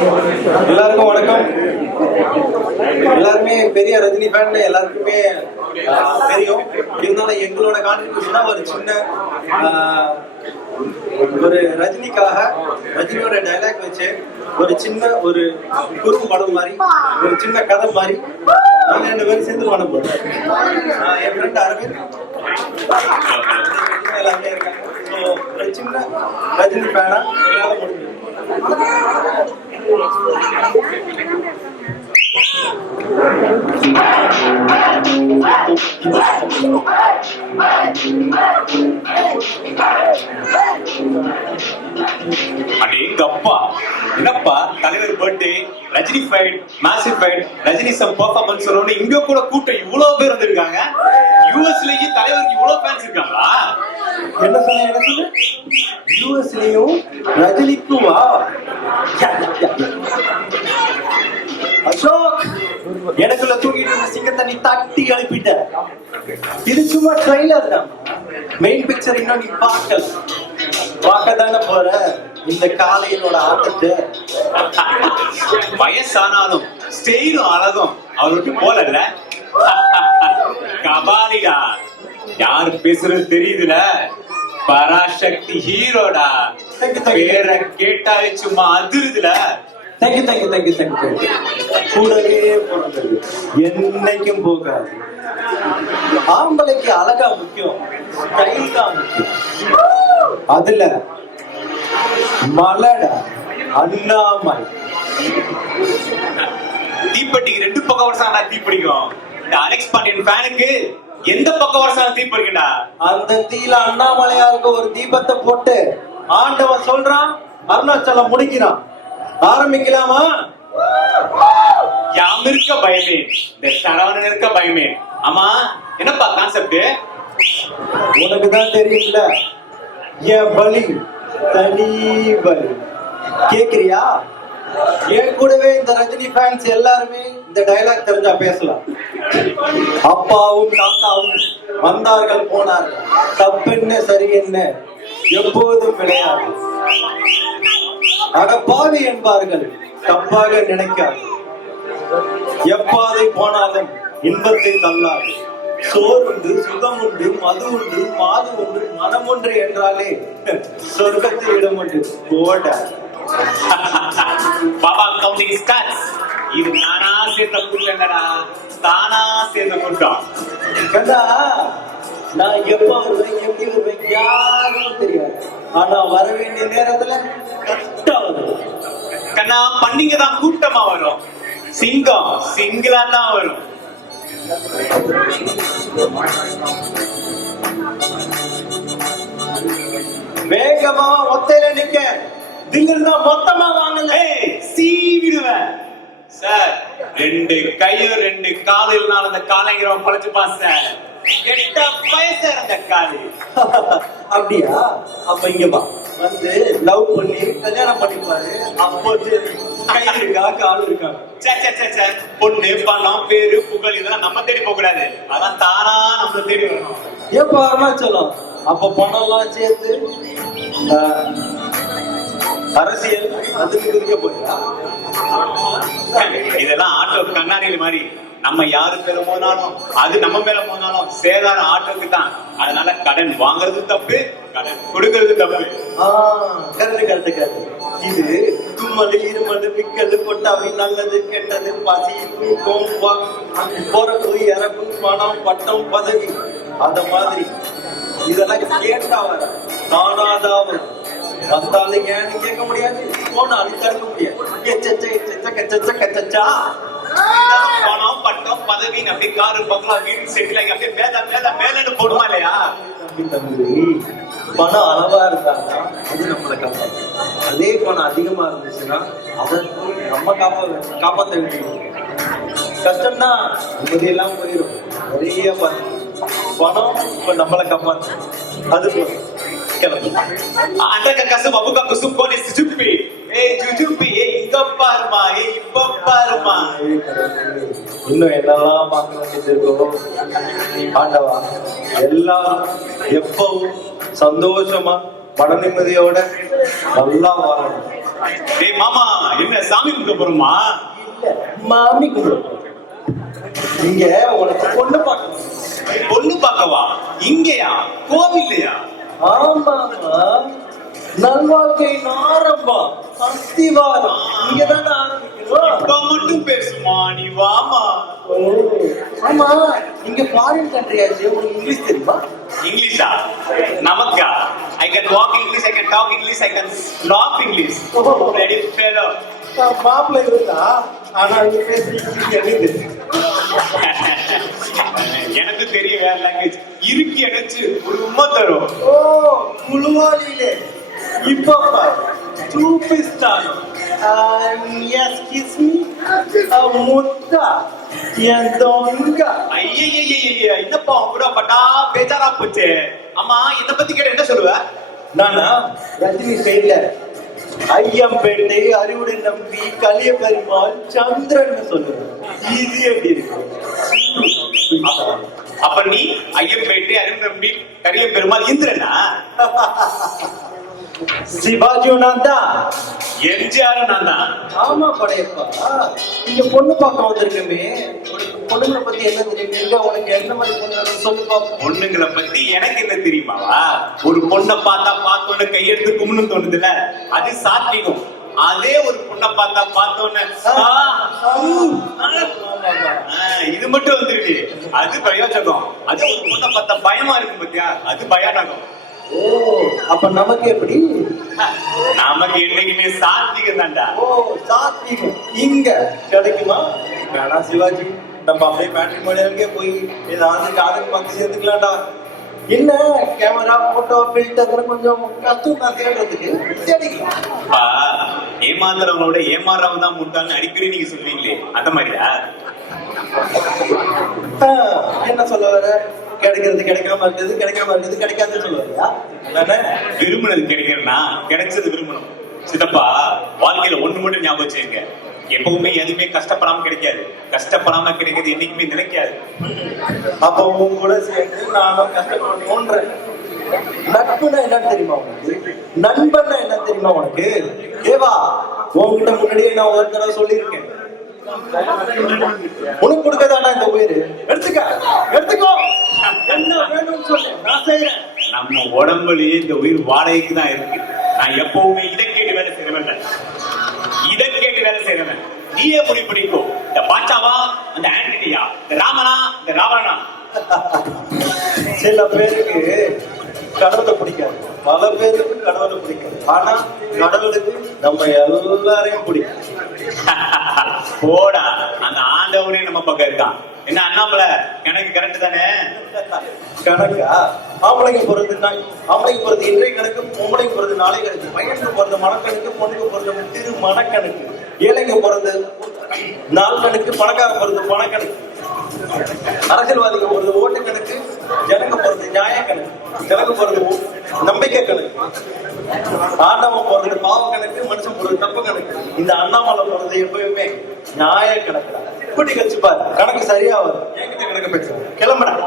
எல்லாருக்கும் வணக்கம். எல்லாருமே பெரிய ரஜினி ஃபேன் எல்லாருக்குமே தெரியும். இருந்தாலும் எங்களோட கான்ட்ரிபியூஷனா ஒரு சின்ன ஒரு ரஜினிக்காக ரஜினியோட டைலாக் வச்சு ஒரு சின்ன ஒரு குறும் படம் மாதிரி ஒரு சின்ன கதை மாதிரி நாங்க 2 பேரும் சேர்ந்து பண்ண போறோம். என் ஃப்ரெண்ட் அரவிந்த் எல்லாருமே இருக்காங்க. ஒரு சின்ன ரஜினி ஃபேனா எங்களால முடியும். அடேங்கப்பா, என்னப்பா தலைவர் birthday, Rajini fight, massive fight, Rajini some performance சொல்லணும். இங்க கூட கூட்டம் இவ்வளவு பேர் வந்திருக்காங்க. யுஎஸ்லயும் தலைவருக்கு இவ்வளவு ஃபேன்ஸ் இருக்காங்களா? என்ன சொன்ன யுஎஸ்லயும் ரஜினிக்குமா? அசோக், எனக்குள்ள தூங்கிட்டு இருந்த சிங்கத்தை நீ தட்டி எழுப்பிட்ட. இது சும்மா ட்ரைலர் தான், மெயின் பிக்சர் இன்னும் நீ பார்க்க தானே போற இந்த காலையிலோட ஆட்டத்தை. வயசானாலும் ஸ்டைலும் அழகும் அவருக்கு போலல்ல. கபாலிடா, யாரு பேசுறது தெரியுதுல? பராசக்தி ஹீரோடா. பேரை கேட்டாலே சும்மா அதிருதுல. தேங்க்யூ. கூடவே பிறந்தது என்னைக்கும் போகாது. ஆம்பளைக்கு அழகா முக்கியம், ஸ்டைல் தான் முக்கியம். அதுல மலடா அண்ணாமலை தீப்பெட்டிக்கு 2 பக்கம் வருஷம் தீப்பிடிக்கும். இந்த அலெக்ஸ் பாண்டியன் ஃபேனுக்கு எந்த பக்கம் வருஷம் தீப்பிடிக்கா? அந்த தீல அண்ணாமலையாருக்கு ஒரு தீபத்தை போட்டு ஆண்டவன் சொல்றான், அருணாச்சலம் முடிக்கிறான். ஆரம்பிக்கலாமா? யாம் இருக்க பயமே, இந்த சரவணன் இருக்க பயமே. ஆமா, என்னப்பா கான்செப்ட்? உனக்குதான் தெரியும்ல, என் பலி தனி பலி. கேக்குறியா? என் கூடவே இந்த ரஜினி ஃபேன்ஸ் எல்லாருமே இந்த டைலாக் தெரிஞ்சா பேசலாம். அப்பாவும் தாத்தாவும் வந்தார்கள் போனார்கள், தப்பென்ன சரி என்ன எப்போதும் விளையாது. அட பாவி என்பார்கள், தப்பாக நினைக்காது. எப்பாதை போனாலும் இன்பத்தை தள்ளாது. சோறு உண்டு, சுகம் உண்டு, மது உண்டு, மாது உண்டு, மனம் ஒன்று என்றாலே சொர்க்கத்தில் இடம் உண்டு. போட பாபா கவுண்டிங் ஸ்டார்ஸ். இது நானா சேர்ந்த கூட்டங்கடா, தானா சேர்ந்த கூட்டம். கண்டா, நான் எப்ப வருவேன் எப்படி வருவேன் யாரும் தெரியாது. ஆனா வர வேண்டிய நேரத்துல கரெக்டா வரும். கண்ணா, பண்டிகை தான் கூட்டமா வரும். சிங்கம் சிங்கிளா தான் வரும். வேகமா ஒத்தையில நிக்க, தில்லுன்னா மொத்தமா வாங்கல, சீவிடுவேன் சார். 2 கையும் 2 காலும் இல்லைனாலும் அந்த காலைங்கிறவன் பழச்சுப்பான் சார். 8 வயசு அந்த காலு. அப்படியா? அப்ப இங்க வா, வந்து லவ் பண்ணி கல்யாணம் பண்ணிப்பாரு. அப்போ கை இருக்கா கால் இருக்கா? பொண்ணு பணம் பேரு புகழ் இதெல்லாம் நம்ம தேடி போக கூடாது. அதான் தானா நம்ம தேடி வரணும். ஏன் அருணாச்சலம் அப்ப பணம் எல்லாம் சேர்த்து அரசியல் அதுக்கு குதிக்க போறியா? இதெல்லாம் ஆட்டோ கண்ணாடியில மாதிரி. நம்ம யாரு பேர போனாலும் அது நம்ம மேல போனாலும் சேதாரம் ஆட்டோக்கு தான். அதனால கடன் வாங்குறது தப்பு, கடன் கொடுக்கறது தப்பு. கரெக்ட். இது தும்மல், இருமல், விக்கல், கொட்டாவி, நல்லது கெட்டது, பசி, தூக்கம், போறது, இறப்பு, பணம், பட்டம், பதவி, அத மாதிரி இதெல்லாம் கேட்டா வர நானாதான் வரும். வந்தாலும் ஏன்னு கேட்க முடியாது, போனாலும் தடுக்க முடியாது. பணம் பட்டம் பதவி அப்படி காரு பங்களா வீடு செட்டில் அப்படியே மேலன்னு போடுமா இல்லையா? பணம் அளவா இருந்தாங்க அது நம்மளை காப்பாற்று. அதே பணம் அதிகமா இருந்துச்சுன்னா அதை நம்ம காப்பாற்ற வேண்டியது கஷ்டம்தான். நிம்மதியெல்லாம் போயிடும். நிறைய பணம் இப்ப நம்மளை காப்பாற்று. அது போதும். கிளம்பு. அண்டக்க கசு பபுக்கா குசு போனி சுப்பி ஜுஜுப்பி இங்க பாருமா இப்ப பாருமா. இன்னும் என்னெல்லாம் பார்க்க வேண்டியது இருக்கோ ஆண்டவா, எல்லாம் எப்பவும் சந்தோஷமா மன நிம்மதியோட நல்லா வாழணும். டேய் மாமா, என்ன சாமி கும்பிட போறோமா? இல்ல மாமி கும்பிடுறோம். இங்க உனக்கு பொண்ணு பார்க்கணும். பொண்ணு பார்க்கவா? இங்கயா? கோவில்லையா? ஆமாமா, நல்வாழ்க்கையின் ஆரம்பம் அஸ்திவாரம் இங்கதான் ஆரம்பிக்கணும். இப்ப மட்டும் பேசுமா, நீ வாமா. ஓ, ஆமா, இங்க ஃபாரின் கண்ட்ரி ஆச்சு, உங்களுக்கு இங்கிலீஷ் தெரியுமா? இங்கிலீஷா? நமக்கா? I can walk English, I can talk English, I can laugh English. Ready fellow. மாப்பிள்ளை இருந்தா ஆனா இங்க பேசுற இங்கிலீஷ் எனக்கு தெரியும். எனக்கு தெரிய வேற லாங்குவேஜ் இருக்கு. எனக்கு ஒரு உண்மை தரும். ஓ, குழுவாளியிலே இப்ப சூப்பிஸ்தான். எஸ் கிஸ் மீ முத்தா என் தொங்க. ஐயய்யய்யய்ய, என்னப்பா கூட பட்டா பேஜாரா போச்சு. அம்மா, இத பத்தி கேட்ட என்ன சொல்லுவ? நானா ரஜினி சைட்ல ஐயம்பேட்டை, அறிவுடை நம்பி, கலிய பெருமாள், சந்திரன் சொல்லுவேன். இது எப்படி இருக்கு? அப்ப நீ ஐயம்பேட்டை, அறிவு நம்பி, கரிய பெருமாள், இந்திரனா? சிவாஜியும் நான் தான், எம்ஜிஆரும் நான் தான். ஆமா படையப்பா. இங்க பொண்ணு பார்க்க வந்திருக்கமே, பொண்ணுங்களை பத்தி என்ன தெரியும்? எங்க உனக்கு என்ன மாதிரி பொண்ணு சொல்லு பாப்போம். பொண்ணுங்களை பத்தி எனக்கு என்ன தெரியுமாவா? ஒரு பொண்ணை பார்த்தா பார்த்தோன்னு கையெடுத்து கும்பிடணும் தோணுதுல, அது சாத்விகம். அதே ஒரு பொண்ணை பார்த்தோன்னு இது மட்டும் வந்துருக்கு, அது பிரயோஜனம். அது ஒரு பொண்ணை பார்த்தா பயமா இருக்கு பாத்தியா, அது பயானகம். ஓ, அப்ப நமக்கு எப்படி? நமக்கு என்னைக்குமே சாத்விகம் தான்டா. ஓ, சாத்விகம் இங்க கிடைக்குமா? வேணா சிவாஜி, நம்ம அப்படியே பேட்டரி மொழியாளுக்கே போய் ஏதாவது காதல் பார்த்து சேர்த்துக்கலாம்டா. என்ன கேமரா, போட்டோ, ஃபில்டர் கொஞ்சம் கஷ்டம் தான் தேடுறதுக்கு. தேடிக்கலாம். ஏமாந்துறவங்களோட ஏமாறவங்க தான் முட்டான்னு அடிக்கடி நீங்க சொல்லுவீங்களே, அந்த மாதிரியா? என்ன சொல்ல வர? கிடைக்கிறது கிடைக்காம இருக்குது, கிடைக்காம இருக்குது கிடைக்காதுன்னு சொல்லுவாரியா? விரும்பினது கிடைக்கிறனா கிடைச்சது விரும்பணும். சித்தப்பா, வாழ்க்கையில ஒண்ணு மட்டும் ஞாபகம் வச்சுங்க, எப்பவுமே எதுவுமே கஷ்டப்படாம கிடைக்காது, கஷ்டப்படாம கிடைக்கிறது என்னைக்குமே நிலைக்காது. அப்ப உன் கூட சேர்ந்து நானும் கஷ்டப்படணும்ன்றேன். நட்புனா என்ன தெரியுமா உனக்கு? நண்பன்னா என்ன தெரியுமா உனக்கு? தேவா, உன்கிட்ட முன்னாடியே நான் ஒரு தடவை சொல்லியிருக்கேன், உனக்கு கொடுக்கதாடா இந்த உயிர், எடுத்துக்கோ, என்ன வேணும்னு சொல்லு, நான் செய்யறேன். நம்ம உடம்புலயே இந்த உயிர் வாடகைக்கு தான் இருக்கு. நான் எப்பவுமே இதை கேட்டு வேலை செய்யறேன், இதை கேட்டு வேலை செய்யறேன். நீயே முடிவு பண்ணிக்கோ, இந்த பாட்சாவா, அந்த ஆண்டனியா, இந்த ராமனா, இந்த ராவணனா? சில பேருக்கு கடவுளை பிடிக்காது, பல பேருக்கு கடவுளை பிடிக்காது. ஆனா கடவுளுக்கு நம்ம எல்லாரையும் பிடிக்கும். போடா, அந்த ஆண்டவனே நம்ம பக்கம் இருக்கான். என்ன அண்ணாமலை, கணக்கு கரெக்ட் தானே? கணக்கா? ஆம்பளைக்கு போறது இன்றைய கணக்கு, பொம்பளைக்கு போறது நாளை கணக்கு, பையனுக்கு போறது மனக்கணக்கு, பொண்ணுக்கு போறது திரு மனக்கணக்கு, ஏழைக்கு போறது நாள் கணக்கு, பணக்கார போறது பணக்கணக்கு, அரசியல்வாதிக்கு போறது ஓட்டு கணக்கு, ஜனங்க போறது நியாய கணக்கு, ஜனங்க போறது நம்பிக்கை கணக்கு, ஆண்டவன் போறது பாவ கணக்கு, மனுஷன் போறது தப்பு கணக்கு. இந்த அண்ணாமலை போறது எப்பயுமே நியாய கணக்கு. கூட்டி கழிச்சு பாரு, கணக்கு சரியா வரும். என்கிட்ட கணக்கு பேசுறேன், கிளம்புறேன்.